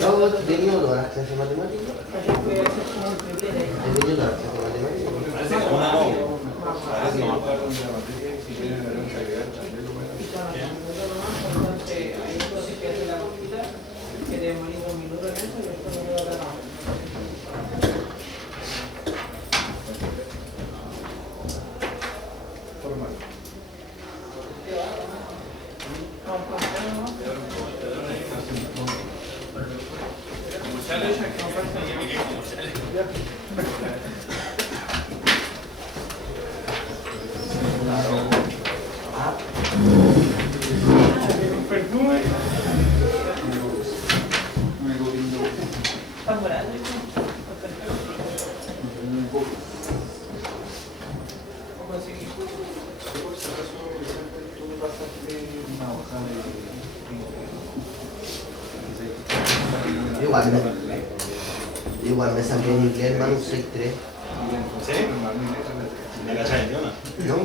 No, tenía todas las clases de matemáticas. He tenido todas las clases de matemáticas. Parece como una no. Parece como Igual me saqué en inglés, hermano, 6-3. ¿Sí? ¿Me cachai en una? No,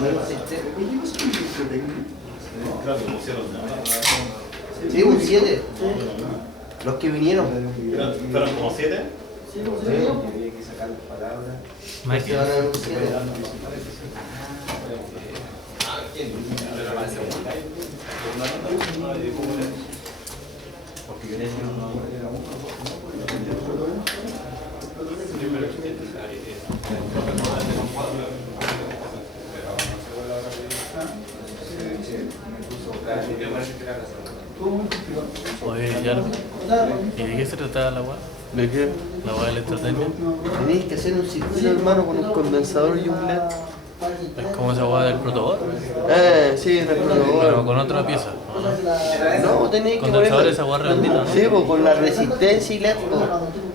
menos 6-3. Claro, que pusieron nada. Sí, un 7. Los que vinieron. ¿Fueron como 7? Sí. Más Se van a dar un 7. Oye, ya. ¿Y de qué se trataba la weá? ¿De qué? La weá del entertainment. Tenéis que hacer un circuito, hermano, con un condensador y un LED. Es como esa weá del protobot, Sí, en el pero protocolo. con otra pieza. No, tenéis que Condensador poner. esa weá redondita, ¿no? Sí, pues con la resistencia y LED, pues.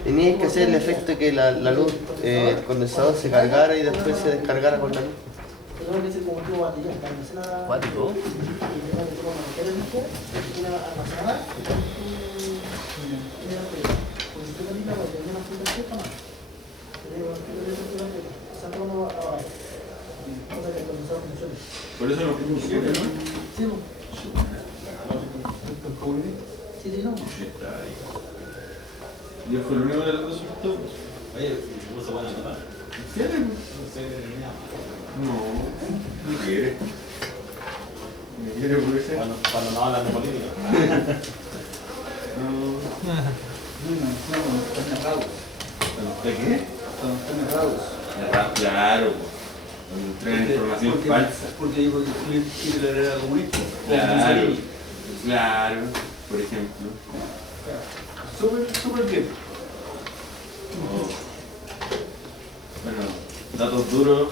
Teníais que hacer el efecto que la luz, el condensador se cargara y después se descargara con la luz. Cuático. Por eso lo funciona, ¿no? Y el colonio de los resultados. Oye, ¿cómo se van a tomar? ¿Quieren? No, no quiere. No quiere por eso. Cuando no hablan de política. Están errados. ¿De qué? Están errados. Claro. Traen información falsa. Porque digo que quiere leer algo bonito. Claro, por ejemplo. Súper bien. Bueno, datos duros.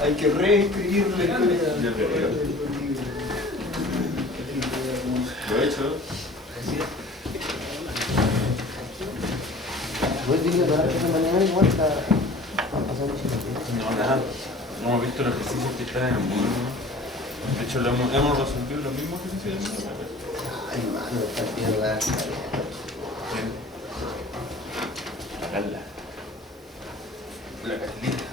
Hay que reescribirle. Yo creo. Lo he hecho. ¿No he tenido todas las clases de matemáticas igual? ¿Han pasado mucho tiempo? No, nada. No hemos visto los ejercicios que están en el mundo. De hecho, hemos resolvido los mismos ejercicios del mundo. Ay, mano, está pidiendo la La Carla. La Carlita.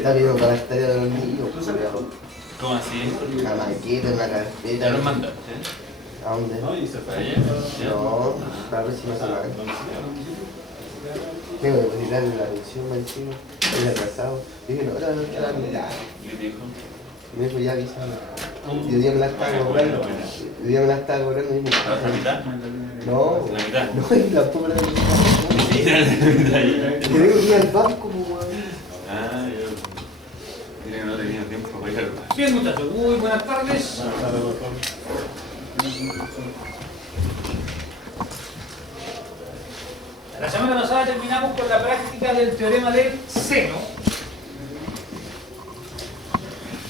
Está viendo toda la historia de los niños, culiao. ¿Cómo así? Una maqueta, una carpeta. Ya los mandaste. ¿A dónde? No, y se fue. ¿Allá? No, la próxima semana. Tengo que tirarle la atención encima. El atrasado. Dije, no, era la mitad. ¿Qué te dijo? Me dijo, ya avísame. Y hoy día me la estaba cobrando. Hoy día me la estaba cobrando y me dijo, ¿La mitad? no, ¿La mitad? no, y la pobre de mi Sí, la mitad. Te digo que iba al banco, pues, weón. Ah, yo. Dile que no tenía tiempo para ir al bar. Bien, muchachos, muy buenas tardes. La semana pasada terminamos con la práctica del teorema del seno.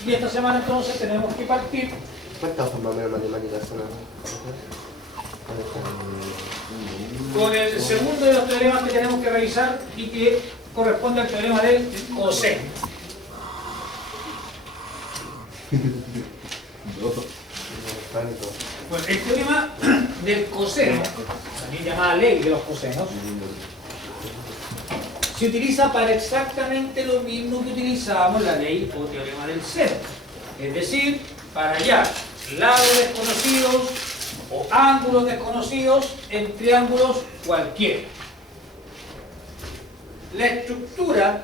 Y esta semana entonces tenemos que partir ¿Cuántas hojas más o menos matemáticas son? con el segundo de los teoremas que tenemos que revisar y que corresponde al teorema del coseno. Bueno, el teorema del coseno, también llamada ley de los cosenos, se utiliza para exactamente lo mismo que utilizábamos la ley o teorema del seno. Es decir, para hallar lados desconocidos o ángulos desconocidos en triángulos cualquiera. La estructura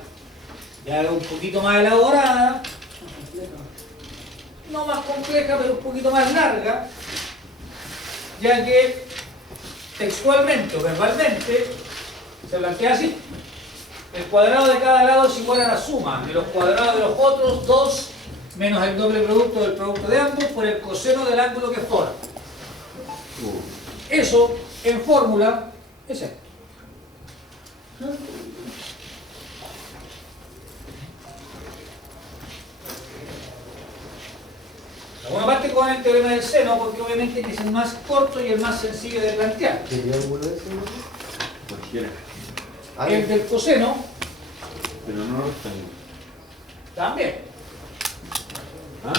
ya es un poquito más elaborada, no más compleja, pero un poquito más larga, ya que textualmente o verbalmente se plantea así. El cuadrado de cada lado es igual a la suma de los cuadrados de los otros dos menos el doble producto del producto de ambos por el coseno del ángulo que forma. Eso, en fórmula, es esto. Alguna parte con el teorema del seno, porque obviamente es el más corto y el más sencillo de plantear. ¿Qué triángulo es ese? Cualquiera. El del coseno Pero no rectángulo. también, ¿Ah?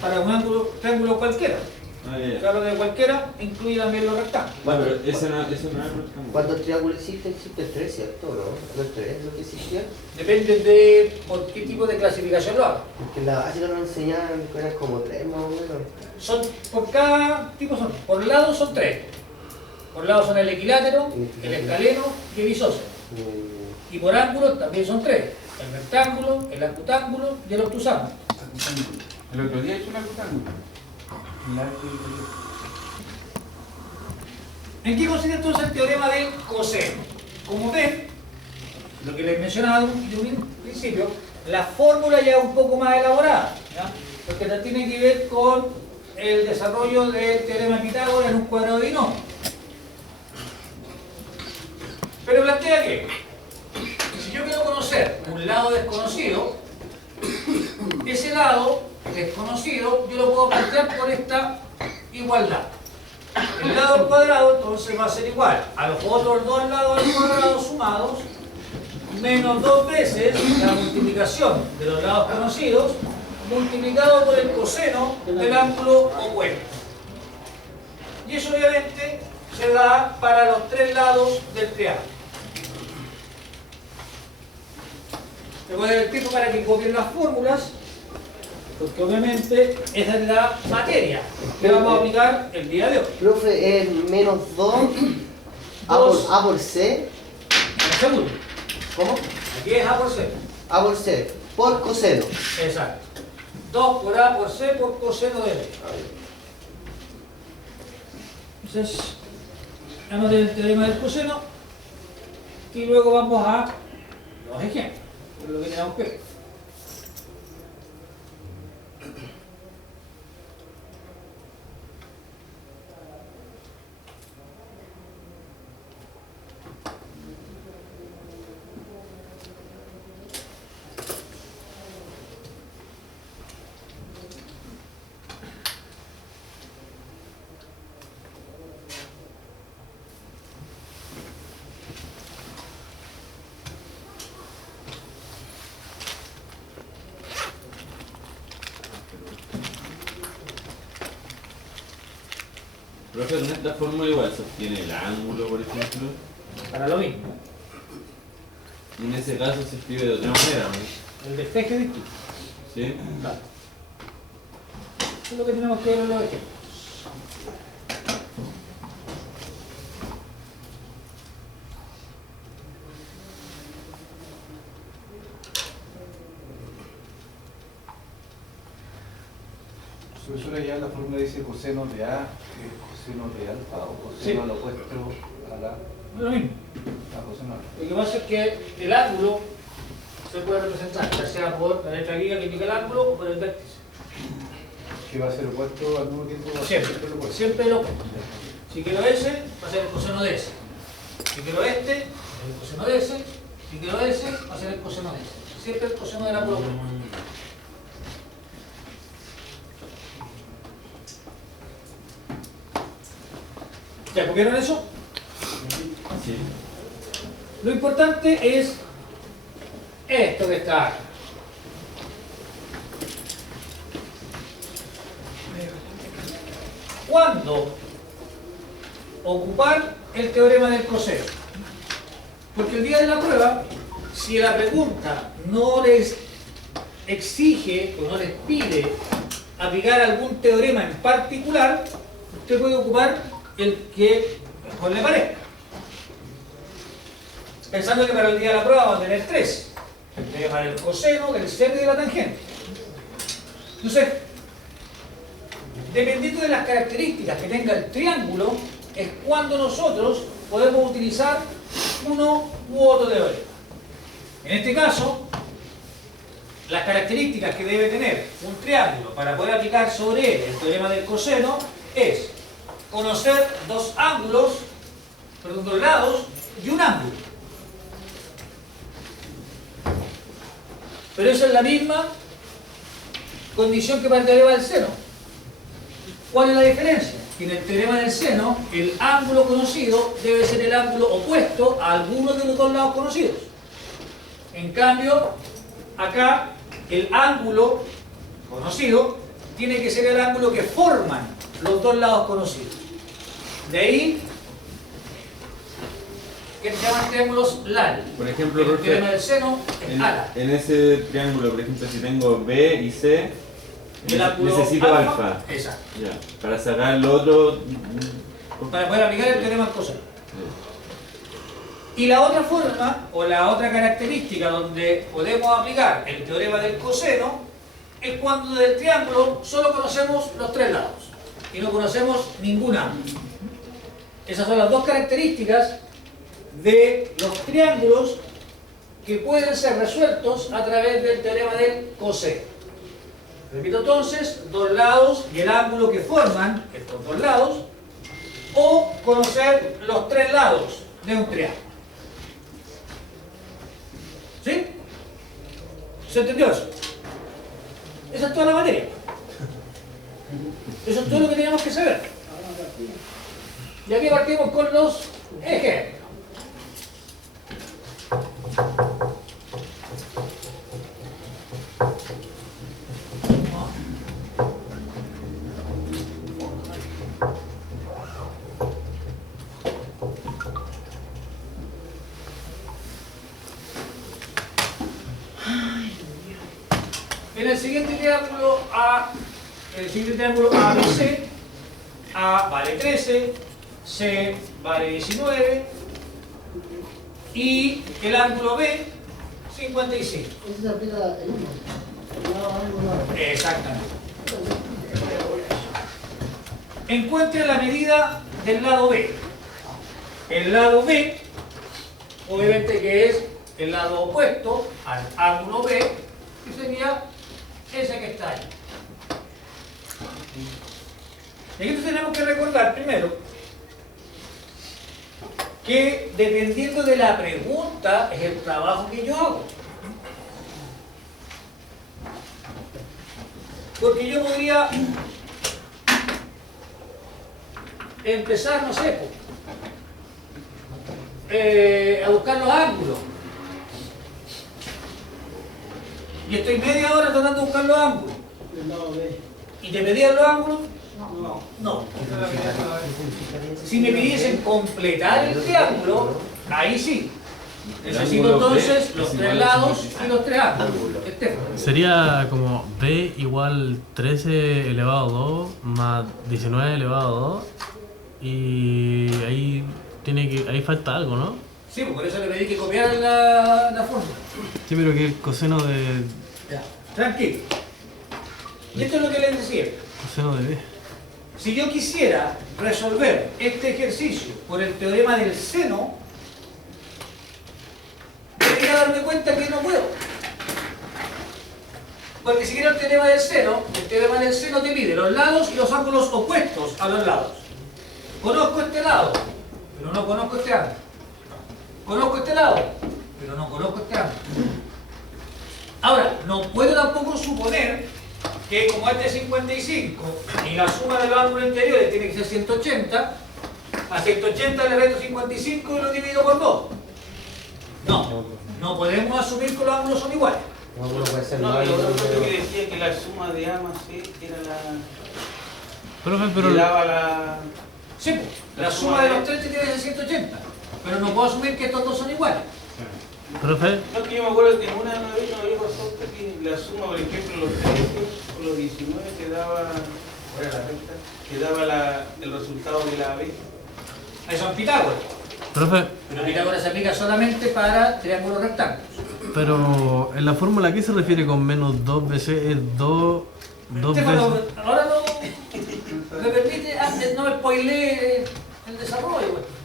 para un triángulo cualquiera. Ah, ya, ya. Claro, de cualquiera incluye también los rectángulos. Bueno, pero ese no es rectángulo. ¿Cuántos triángulos existen? Existen tres, ¿cierto? ¿No? ¿No es tres lo que existía? Depende de por qué tipo de clasificación lo haga. Porque en la básica nos enseñaban que eran como tres más o menos. Son, por cada tipo son, por lado son tres. Por lado son el equilátero, el escaleno y el isósceles. Y por ángulo también son tres. El rectángulo, el acutángulo y el obtusángulo. El otro día hizo un rectángulo. ¿En qué consiste entonces el teorema del coseno? Como ven, lo que les mencionaba de un principio, la fórmula ya es un poco más elaborada, ¿ya? Porque tiene que ver con el desarrollo del teorema de Pitágoras en un cuadrado de binomio. Pero plantea que si yo quiero conocer un lado desconocido, ese lado desconocido yo lo puedo plantear por esta igualdad. El lado al cuadrado entonces va a ser igual a los otros dos lados al cuadrado sumados menos dos veces la multiplicación de los lados conocidos multiplicado por el coseno del ángulo opuesto. Y eso obviamente se da para los tres lados del triángulo. Les voy a dar el tiempo para que copien las fórmulas, porque obviamente esa es la materia que vamos a aplicar el día de hoy. Profe, es menos 2 A por C. En segundo, ¿Cómo? aquí es A por C. A por C. Por coseno. Exacto. 2 por A por C por coseno de B. Entonces, anoten el teorema del coseno y luego vamos a los ejemplos, que es lo que tenemos que ver. Profe, con esta fórmula igual sostiene el ángulo, por ejemplo. Para lo mismo. Y en ese caso se escribe de otra manera, ¿no? El despeje es distinto. ¿Sí? Claro. Eso es lo que tenemos que ver en los ejemplos. Profesora, ya la fórmula dice coseno de A, coseno de alfa o coseno Sí. al opuesto a la Lo mismo. coseno alfa. Lo que pasa es que el ángulo se puede representar, ya sea por la letra griega que indica el ángulo o por el vértice. Que va a ser opuesto al mismo tiempo. Va a ser Siempre, el opuesto. siempre el opuesto. Si quiero S, va a ser el coseno de S. Si quiero este, el coseno de S. Si quiero S, va a ser el coseno de S. Siempre el coseno del ángulo opuesto. ¿Ya copieron eso? Sí. Lo importante es esto que está acá. ¿Cuándo ocupar el teorema del coseno? Porque el día de la prueba, si la pregunta no les exige o no les pide aplicar algún teorema en particular, usted puede ocupar el que mejor le parezca. Pensando que para el día de la prueba va a tener tres. El teorema del coseno, del seno y de la tangente. Entonces, dependiendo de las características que tenga el triángulo, es cuando nosotros podemos utilizar uno u otro teorema. En este caso, las características que debe tener un triángulo para poder aplicar sobre él el teorema del coseno es conocer dos lados y un ángulo. Pero esa es la misma condición que para el teorema del seno. ¿Cuál es la diferencia? Que en el teorema del seno, el ángulo conocido debe ser el ángulo opuesto a alguno de los dos lados conocidos. En cambio, acá, el ángulo conocido tiene que ser el ángulo que forman los dos lados conocidos. De ahí que se llaman triángulos LAL. Por ejemplo, el teorema del seno es ALA. en ese triángulo, por ejemplo, si tengo B y C, El ángulo necesito alfa. Exacto. Ya. Para sacar lo otro. Para poder aplicar el teorema del coseno. Y la otra forma, o la otra característica donde podemos aplicar el teorema del coseno, es cuando del triángulo solo conocemos los tres lados y no conocemos ningún ángulo. Esas son las dos características de los triángulos que pueden ser resueltos a través del teorema del coseno. Repito entonces, dos lados y el ángulo que forman estos dos lados, o conocer los tres lados de un triángulo. ¿Sí? ¿Se entendió eso? Esa es toda la materia. Eso es todo lo que teníamos que saber. Y aquí partimos con los ejemplos. En el siguiente triángulo ABC, A vale 13, C vale 19 y el ángulo B 55. Eso se aplica el mismo. Exactamente. Encuentre la medida del lado B. El lado B, obviamente que es el lado opuesto al ángulo B, que sería ese que está ahí. Y aquí tenemos que recordar primero que dependiendo de la pregunta es el trabajo que yo hago. Porque yo podría empezar, no sé, a buscar los ángulos. Y estoy media hora tratando de buscar los ángulos. ¿Y te pedían los ángulos? No. Si me pidiesen completar el triángulo, ahí sí. Necesito entonces los tres lados y los tres ángulos. Sería como b igual 13 elevado a 2 más 19 elevado a 2 y ahí ahí falta algo, ¿no? Sí, por eso le pedí que copiara la fórmula. Sí, pero que el coseno de... Ya, tranquilo. Y esto es lo que les decía. coseno de b. Si yo quisiera resolver este ejercicio por el teorema del seno, debería darme cuenta que no puedo. Porque si quiero el teorema del seno te pide los lados y los ángulos opuestos a los lados. Conozco este lado, pero no conozco este ángulo. Conozco este lado, pero no conozco este ángulo. Ahora, no puedo tampoco suponer que como este es 55 y la suma de los ángulos interiores tiene que ser 180, a 180 le resto 55 y lo divido por 2. No podemos asumir que los ángulos son iguales. No, pero lo que decía que la suma de A más C era la... Pero le daba la... Sí, pues, la suma de los tres tiene que ser 180, pero no puedo asumir que estos dos son iguales. Profe, No, que yo me acuerdo que en una vez me había pasado que la suma, por ejemplo, los 13 o los 19 te daba, ¿cuál era la recta? Te daba el resultado de la B. Eso es Pitágoras. profe, Pero Pitágoras se aplica solamente para triángulos rectángulos. pero en la fórmula, ¿a qué se refiere con menos 2 veces? Es 2 Estefano, veces... ahora no me permite, no me spoilee el desarrollo. Bueno.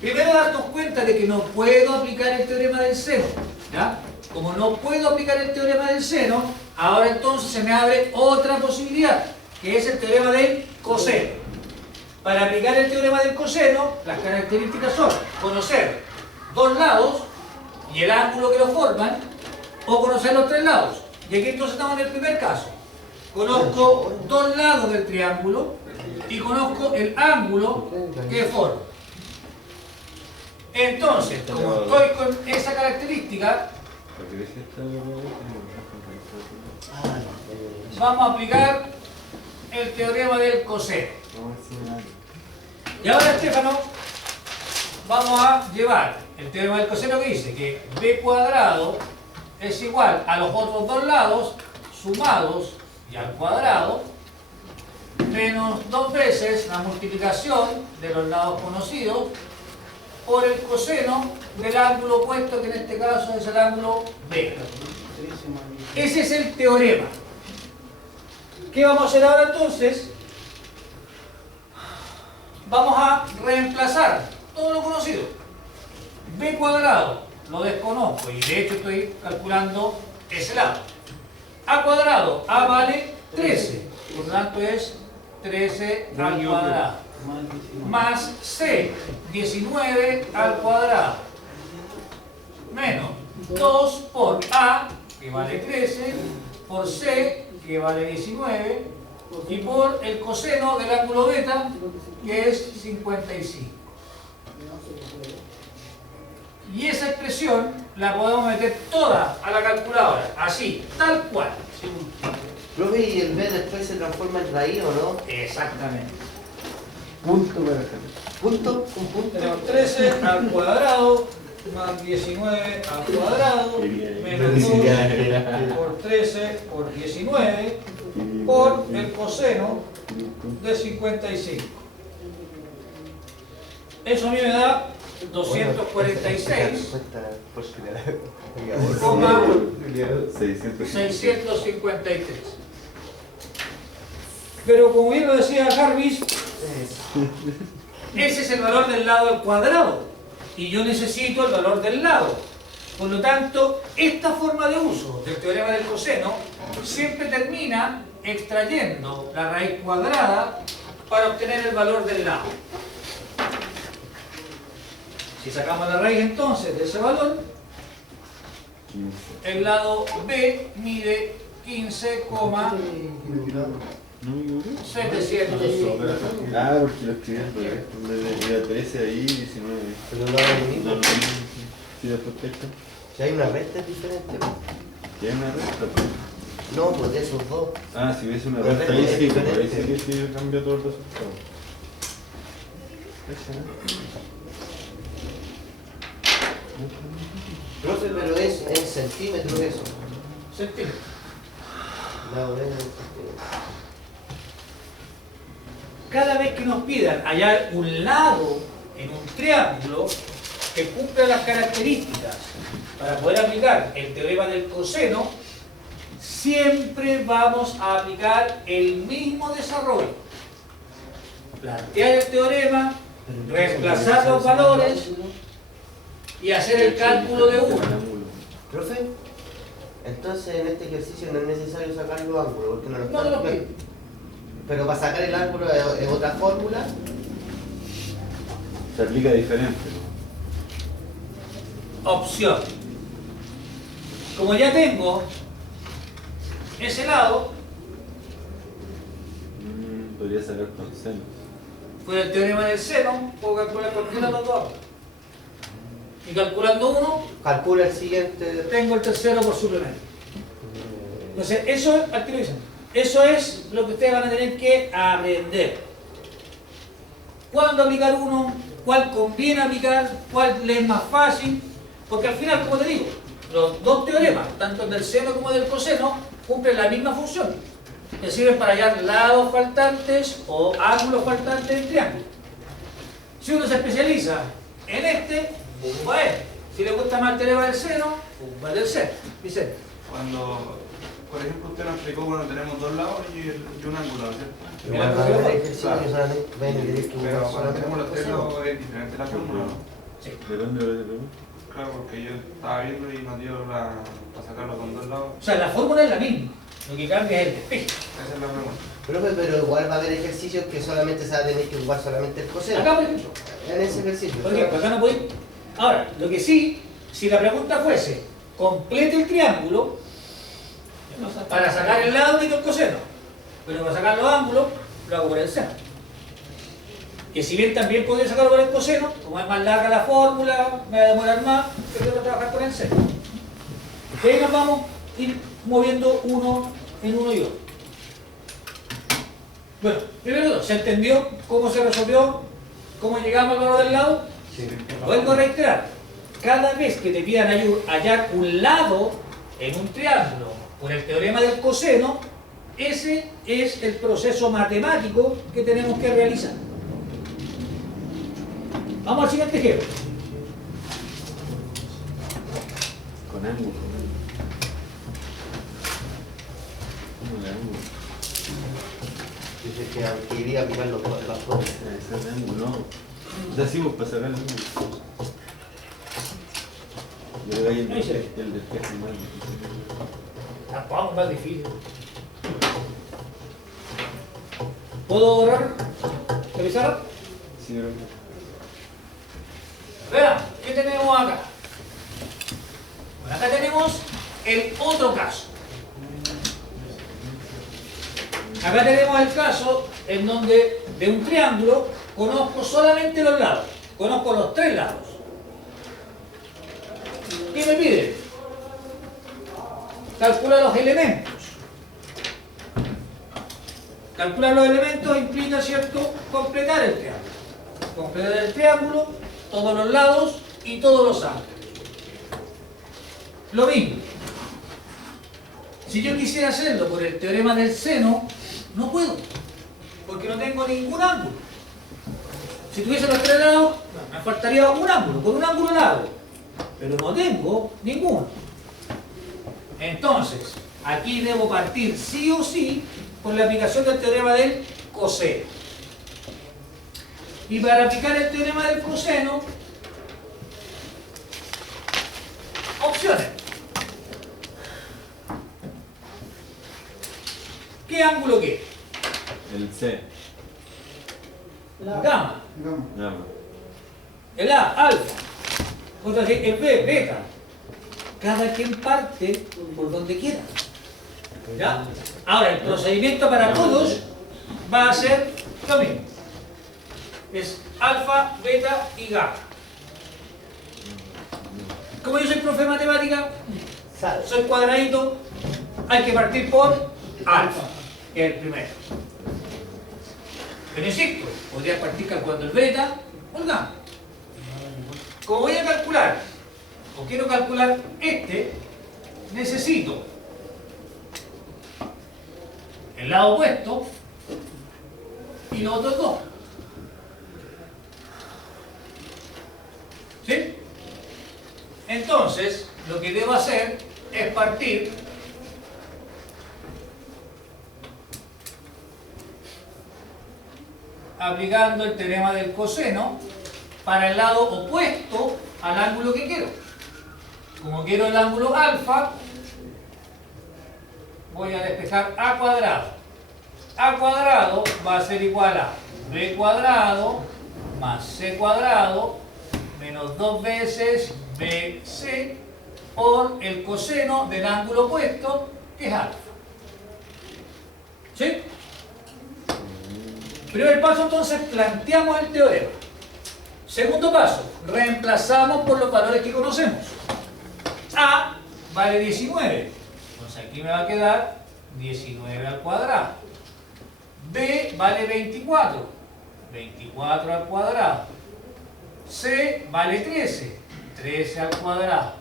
Primero darnos cuenta de que no puedo aplicar el teorema del seno, ¿ya? Como no puedo aplicar el teorema del seno, ahora entonces se me abre otra posibilidad, que es el teorema del coseno. Para aplicar el teorema del coseno, las características son conocer dos lados y el ángulo que lo forman, o conocer los tres lados. Y aquí entonces estamos en el primer caso. Conozco dos lados del triángulo y conozco el ángulo que forma. Entonces, como estoy con esa característica, vamos a aplicar el teorema del coseno. Y ahora, Estefano, vamos a llevar el teorema del coseno que dice que b cuadrado es igual a los otros dos lados sumados y al cuadrado menos 2 veces la multiplicación de los lados conocidos por el coseno del ángulo opuesto, que en este caso es el ángulo B. Ese es el teorema. ¿Qué vamos a hacer ahora entonces? Vamos a reemplazar todo lo conocido. B cuadrado lo desconozco y de hecho estoy calculando ese lado. A cuadrado, A vale 13, por lo tanto es 13 al cuadrado. Más C, 19 al cuadrado, menos 2 por A, que vale 13, por C, que vale 19, y por el coseno del ángulo beta, que es 55. Y esa expresión la podemos meter toda a la calculadora, así, tal cual. Profe, ¿y el b después se transforma en raíz o no? Exactamente. Punto, punto, un punto. Tenemos 13 al cuadrado más 19 al cuadrado menos 2 por 13 por 19 por el coseno de 55. Eso a mí me da 246, 653. Pero como bien lo decía Jarvis, ese es el valor del lado al cuadrado y yo necesito el valor del lado. Por lo tanto, esta forma de uso del teorema del coseno siempre termina extrayendo la raíz cuadrada para obtener el valor del lado. Si sacamos la raíz entonces de ese valor, el lado B mide 15,700. Ah, porque lo escribí al revés. En vez de 13 ahí, 19. Pero no es lo mismo. Sí, después texto. Si hay una resta es diferente. ¿Qué hay una recta? No, pues de esos dos. Ah, si ves una La recta recta ahí es sí, pues, ahí diferente. sí que cambia todo el resultado. Ese, ¿no? Profe, pero es en centímetros eso. Centímetros. Lado B en centímetros. Cada vez que nos pidan hallar un lado en un triángulo que cumpla las características para poder aplicar el teorema del coseno, siempre vamos a aplicar el mismo desarrollo. Plantear el teorema, reemplazar los valores y hacer el cálculo de uno. Profe, entonces en este ejercicio no es necesario sacar los ángulos, porque no los No te lo pido. Pero para sacar el ángulo es otra fórmula. Se aplica diferente, ¿no? Opción. Como ya tengo ese lado, Podría sacar con senos. con el teorema del seno, puedo calcular cualquiera de los dos. Y calculando uno, Calcula el siguiente. tengo el tercero por suplemento. Entonces, eso, aquí lo dicen, eso es lo que ustedes van a tener que aprender. ¿Cuándo aplicar uno? ¿Cuál conviene aplicar? ¿Cuál le es más fácil? Porque al final, como te digo, los dos teoremas, tanto el del seno como el del coseno, cumplen la misma función. Que sirven para hallar lados faltantes o ángulos faltantes en triángulos. Si uno se especializa en este, va este. Si le gusta más el teorema del seno, va el del seno. Vicente. Cuando, por ejemplo, usted nos explicó cuando tenemos dos lados y un ángulo, ¿cierto? Igual va a haber ejercicio que solamente ven y decir que Pero cuando solamente tenemos los tres coseno. lados es diferente la fórmula, ¿no? Sí. Depende de lo que te pregunte. Claro, porque yo estaba viendo y nos dio para sacarlo con dos lados. O sea, la fórmula es la misma. Lo que cambia es el despeje. Esa es la pregunta. Profe, pero igual va a haber ejercicios que solamente se va a tener que jugar solamente el coseno. Acá, por ejemplo. En ese ejercicio. Por ejemplo, acá no podéis. Ahora, lo que sí, si la pregunta fuese, complete el triángulo, para sacar el lado necesito el coseno, pero para sacar los ángulos, lo hago por el seno. Que si bien también podría sacarlo por el coseno, como es más larga la fórmula, me va a demorar más, prefiero trabajar con el seno. Y ahí nos vamos a ir moviendo uno en uno y otro. Bueno, primero, ¿se entendió cómo se resolvió? ¿Cómo llegamos al valor del lado? Sí. Vuelvo a reiterar, cada vez que te pidan hallar un lado en un triángulo con el teorema del coseno, ese es el proceso matemático que tenemos que realizar. Vamos al siguiente ejemplo. Con ángulo. ¿Cómo de ángulo? Dice que iría a aplicar las dos. Ese es de ángulo, no. Decimos para sacar el ángulo. Yo le doy Ahí se ve. el despeje más difícil. Tampoco es más difícil. ¿Puedo borrar? ¿Revisar? Sí, pero Vean, ¿qué tenemos acá? Bueno, acá tenemos el otro caso. Acá tenemos el caso en donde de un triángulo conozco solamente los lados. Conozco los tres lados. ¿Qué me pide? Calcular los elementos. Calcular los elementos implica, ¿cierto?, completar el triángulo. Completar el triángulo, todos los lados y todos los ángulos. Lo mismo. Si yo quisiera hacerlo por el teorema del seno, no puedo, porque no tengo ningún ángulo. Si tuviese los tres lados, me faltaría un ángulo, con un ángulo largo, pero no tengo ninguno. Entonces, aquí debo partir sí o sí por la aplicación del teorema del coseno. Y para aplicar el teorema del coseno, opciones. ¿Qué ángulo qué? el C. La gamma. Nada más. El A, alfa. Otra vez, el B, beta. Cada quien parte por donde quiera. ¿Ya? Ahora, el procedimiento para todos va a ser lo mismo. Es alfa, beta y gamma. Como yo soy profe de matemática, soy cuadradito, hay que partir por alfa, que es el primero. Pero insisto, podría partir calculando el beta o el gamma. Como voy a calcular quiero calcular este, necesito el lado opuesto y los otros dos. ¿Sí? Entonces, lo que debo hacer es partir aplicando el teorema del coseno para el lado opuesto al ángulo que quiero. Como quiero el ángulo alfa, voy a despejar a cuadrado. A cuadrado va a ser igual a b cuadrado más c cuadrado menos 2 veces bc por el coseno del ángulo opuesto, que es alfa. ¿Sí? Primer paso, entonces, planteamos el teorema. Segundo paso, reemplazamos por los valores que conocemos. A vale 19. Entonces aquí me va a quedar 19 al cuadrado. B vale 24. 24 al cuadrado. C vale 13. 13 al cuadrado.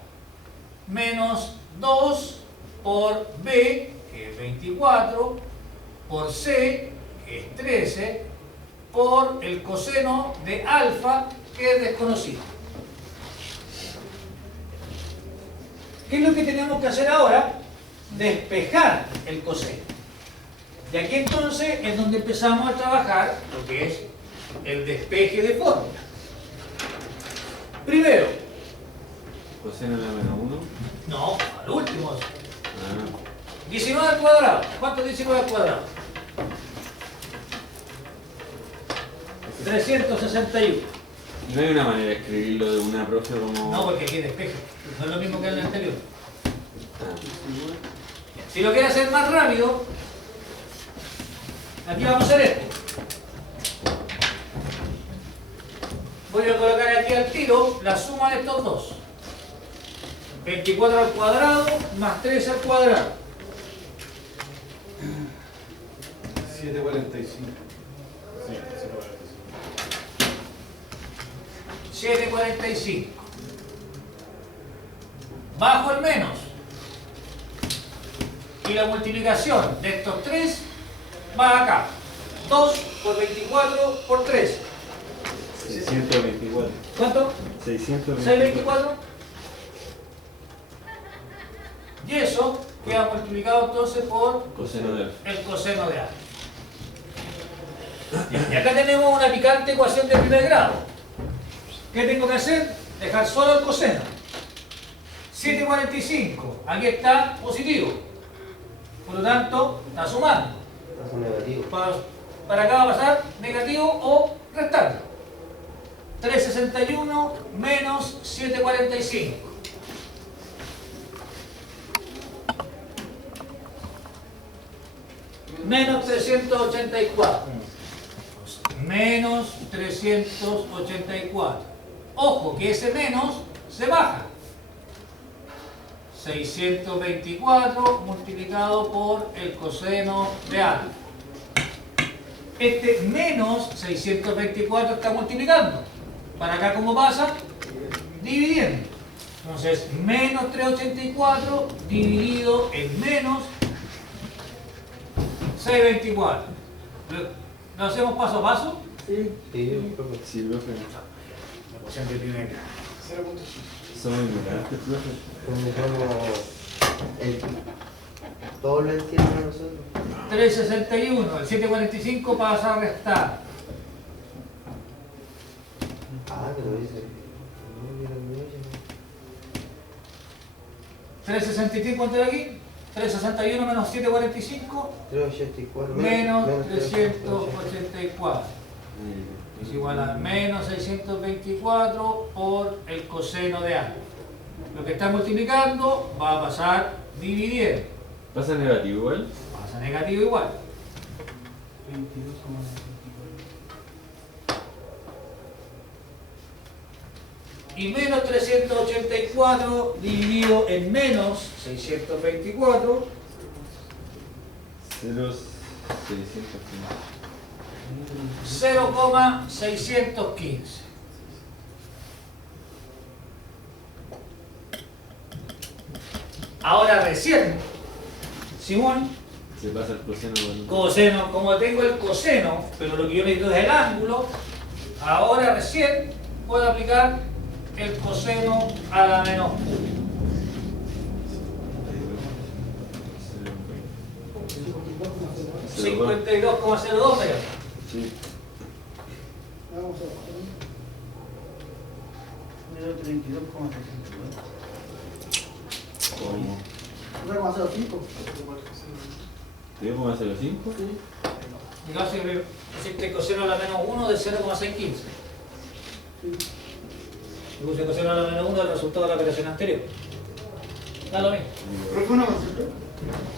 Menos 2 por B, que es 24, por C, que es 13, por el coseno de alfa, que es desconocido. ¿Qué es lo que tenemos que hacer ahora? Despejar el coseno. Y aquí entonces es donde empezamos a trabajar lo que es el despeje de fórmula. Primero. Coseno de la menos 1. No, al último. 19 al cuadrado. ¿Cuánto es 19 al cuadrado? 361. No hay una manera de escribirlo de una profe como... No, porque aquí despeje. No es lo mismo que en el anterior. Si lo quiere hacer más rápido, aquí vamos a hacer esto. Voy a colocar aquí al tiro la suma de estos dos. 24 al cuadrado más 13 al cuadrado. 745. Sí, 745. Bajo el menos. Y la multiplicación de estos tres va acá. 2 por 24 por 13. 624. ¿Cuánto? 624. 624. Y eso queda multiplicado entonces por Coseno de alfa. el coseno de alfa. Y acá tenemos una picante ecuación de primer grado. ¿Qué tengo que hacer? Dejar solo el coseno. 745. Aquí está positivo. Por lo tanto, está sumando. Es negativo. Para acá va a pasar negativo o restando. 361 menos 745. Menos 384. Menos 384. Ojo que ese menos se baja. 624 multiplicado por el coseno de alfa. Este menos 624 está multiplicando. Para acá, ¿cómo pasa? Dividiendo. Entonces, menos 384 dividido en menos 624. ¿Lo hacemos paso a paso? Sí, profe. Sí, profe. La ecuación de primer grado. 0.5. Somos ignorantes, profe. Todos lo entienden nosotros. 361, el 745 pasa a restar. Ah, te lo dice. 363, ¿cuánto de aquí? 361 menos 745 384. menos 384. Es igual a menos 624 por el coseno de alfa. Lo que está multiplicando va a pasar dividiendo. ¿Pasa negativo igual? Pasa negativo igual. 22,94. Y menos 384 dividido en menos 624. 0,615. Ahora recién, Simón, Se pasa el coseno con... coseno, como tengo el coseno, pero lo que yo necesito es el ángulo, ahora recién puedo aplicar el coseno a la menos 1. 52,02 megas. Sí. 32,72. ¿Cómo? 1,05. ¿10,05? Y no sirve existe coseno a la menos 1 de 0,615. Y puse coseno a la menos 1 del resultado de la operación anterior. Da lo mismo. Profe, una consulta.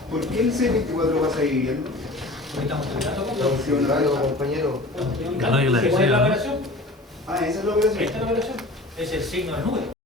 ¿Por qué el C24 pasa dividiendo? Hoy estamos terminando con Estamos simulando, compañero. Claro que la ¿Qué pone la decía, ¿no? operación? Ah, esa es la operación. Esta es la operación. Es el signo del número.